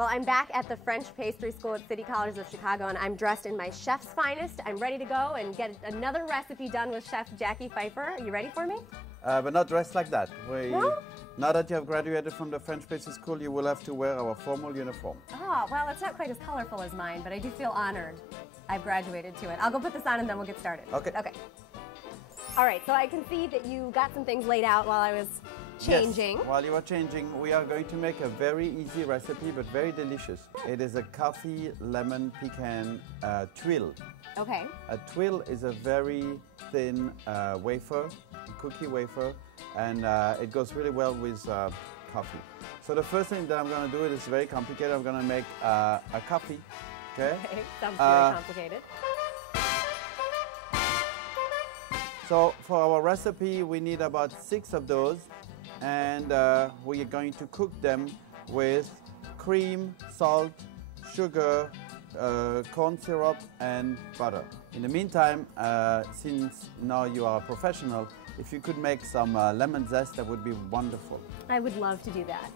Well, I'm back at the French Pastry School at City College of Chicago, and I'm dressed in my chef's finest. I'm ready to go and get another recipe done with Chef Jacquy Pfeiffer. Are you ready for me? But not dressed like that. No? Now that you have graduated from the French Pastry School, you will have to wear our formal uniform. Oh, well, it's not quite as colorful as mine, but I do feel honored. I've graduated to it. I'll go put this on and then we'll get started. Okay. Okay. All right, so I can see that you got some things laid out while I was changing. Yes. While you are changing, we are going to make a very easy recipe, but very delicious. It is a coffee lemon pecan tuile. Okay. A tuile is a very thin wafer, cookie wafer, and it goes really well with coffee. So the first thing that I'm going to do is very complicated. I'm going to make a coffee. Okay. Sounds very complicated. So for our recipe, we need about 6 of those, and we are going to cook them with cream, salt, sugar, corn syrup, and butter. In the meantime, since now you are a professional, if you could make some lemon zest, that would be wonderful. I would love to do that.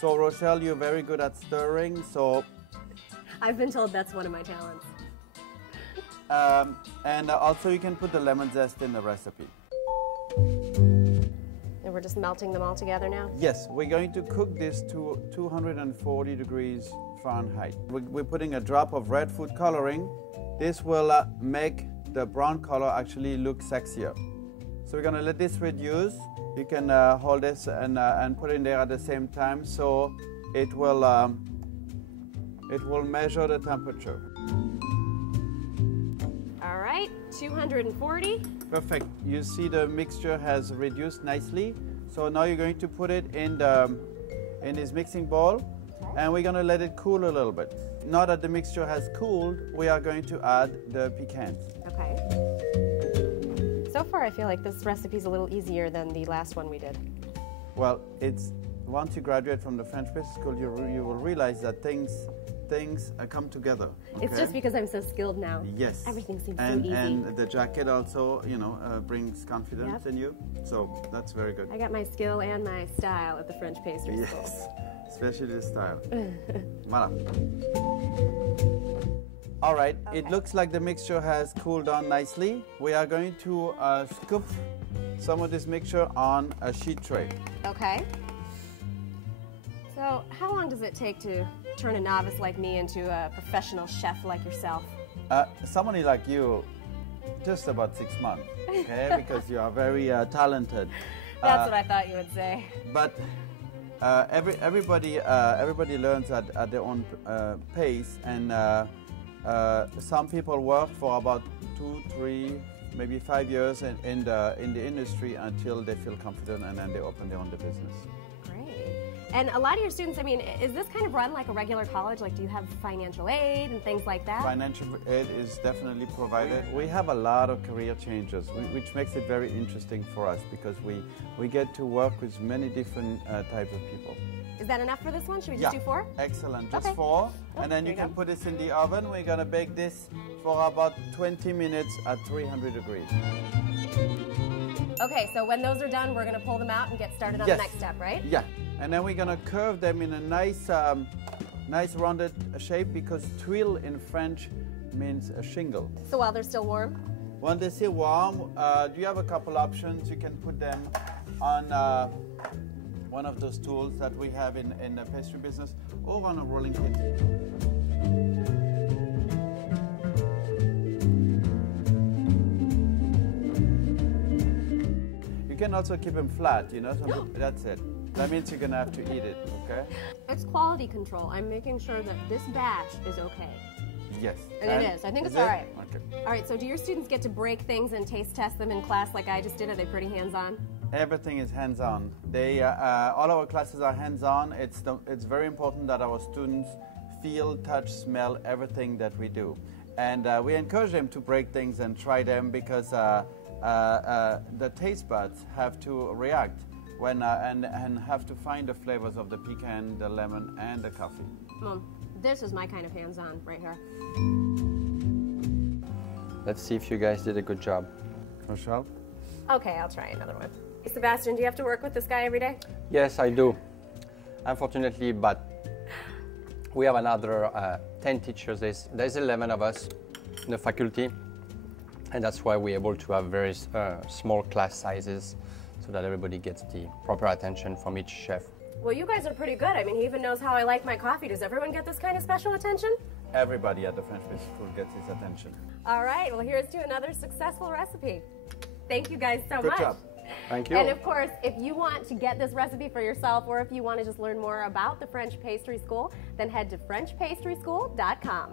So Rochelle, you're very good at stirring, so... I've been told that's one of my talents. And also you can put the lemon zest in the recipe. And we're just melting them all together now? Yes, we're going to cook this to 240 degrees Fahrenheit. We're putting a drop of red food coloring. This will make the brown color actually look sexier. So we're going to let this reduce. You can hold this and put it in there at the same time, so it will measure the temperature. All right, 240. Perfect. You see the mixture has reduced nicely. So now you're going to put it in this mixing bowl, and we're going to let it cool a little bit. Now that the mixture has cooled, we are going to add the pecans. Okay. So far, I feel like this recipe is a little easier than the last one we did. Well, once you graduate from the French Pastry School, you will realize that things come together. Okay? It's just because I'm so skilled now. Yes. Everything seems so easy. And the jacket also, brings confidence in you. So that's very good. I got my skill and my style at the French Pastry School. Yes, especially the style. Voila. All right, okay. It looks like the mixture has cooled down nicely. We are going to scoop some of this mixture on a sheet tray. Okay. So how long does it take to turn a novice like me into a professional chef like yourself? Somebody like you, just about 6 months, okay? Because you are very talented. That's what I thought you would say. But everybody learns at their own pace, and some people work for about 2, 3, maybe 5 years in the industry until they feel confident, and then they open their own business. And a lot of your students, I mean, is this kind of run like a regular college? Like, do you have financial aid and things like that? Financial aid is definitely provided. We have a lot of career changes, which makes it very interesting for us because we get to work with many different types of people. Is that enough for this one? Should we just do 4? Excellent, just 4. And then you can put this in the oven. We're going to bake this for about 20 minutes at 300 degrees. Okay, so when those are done, we're going to pull them out and get started on the next step, right? Yeah. And then we're going to curve them in a nice rounded shape because tuile in French means a shingle. So while they're still warm? When they're still warm, do you have a couple options? You can put them on one of those tools that we have in the pastry business or on a rolling pin. You can also keep them flat, that's it. That means you're going to have to eat it, okay? It's quality control. I'm making sure that this batch is okay. Yes. And it is. I think it's all right. Okay. All right, so do your students get to break things and taste test them in class like I just did? Are they pretty hands-on? Everything is hands-on. All our classes are hands-on. It's very important that our students feel, touch, smell everything that we do. And we encourage them to break things and try them because the taste buds have to react and have to find the flavors of the pecan, the lemon, and the coffee. Well, This is my kind of hands-on right here. Let's see if you guys did a good job. Michelle? Okay, I'll try another one. Sebastian, do you have to work with this guy every day? Yes, I do. Unfortunately, but we have another 10 teachers. There's 11 of us in the faculty, and that's why we're able to have very small class sizes so that everybody gets the proper attention from each chef. Well, you guys are pretty good. I mean, he even knows how I like my coffee. Does everyone get this kind of special attention? Everybody at the French Pastry School gets his attention. All right, well, here's to another successful recipe. Thank you guys so much. Good job. Thank you. And of course, if you want to get this recipe for yourself, or if you want to just learn more about the French Pastry School, then head to FrenchPastrySchool.com.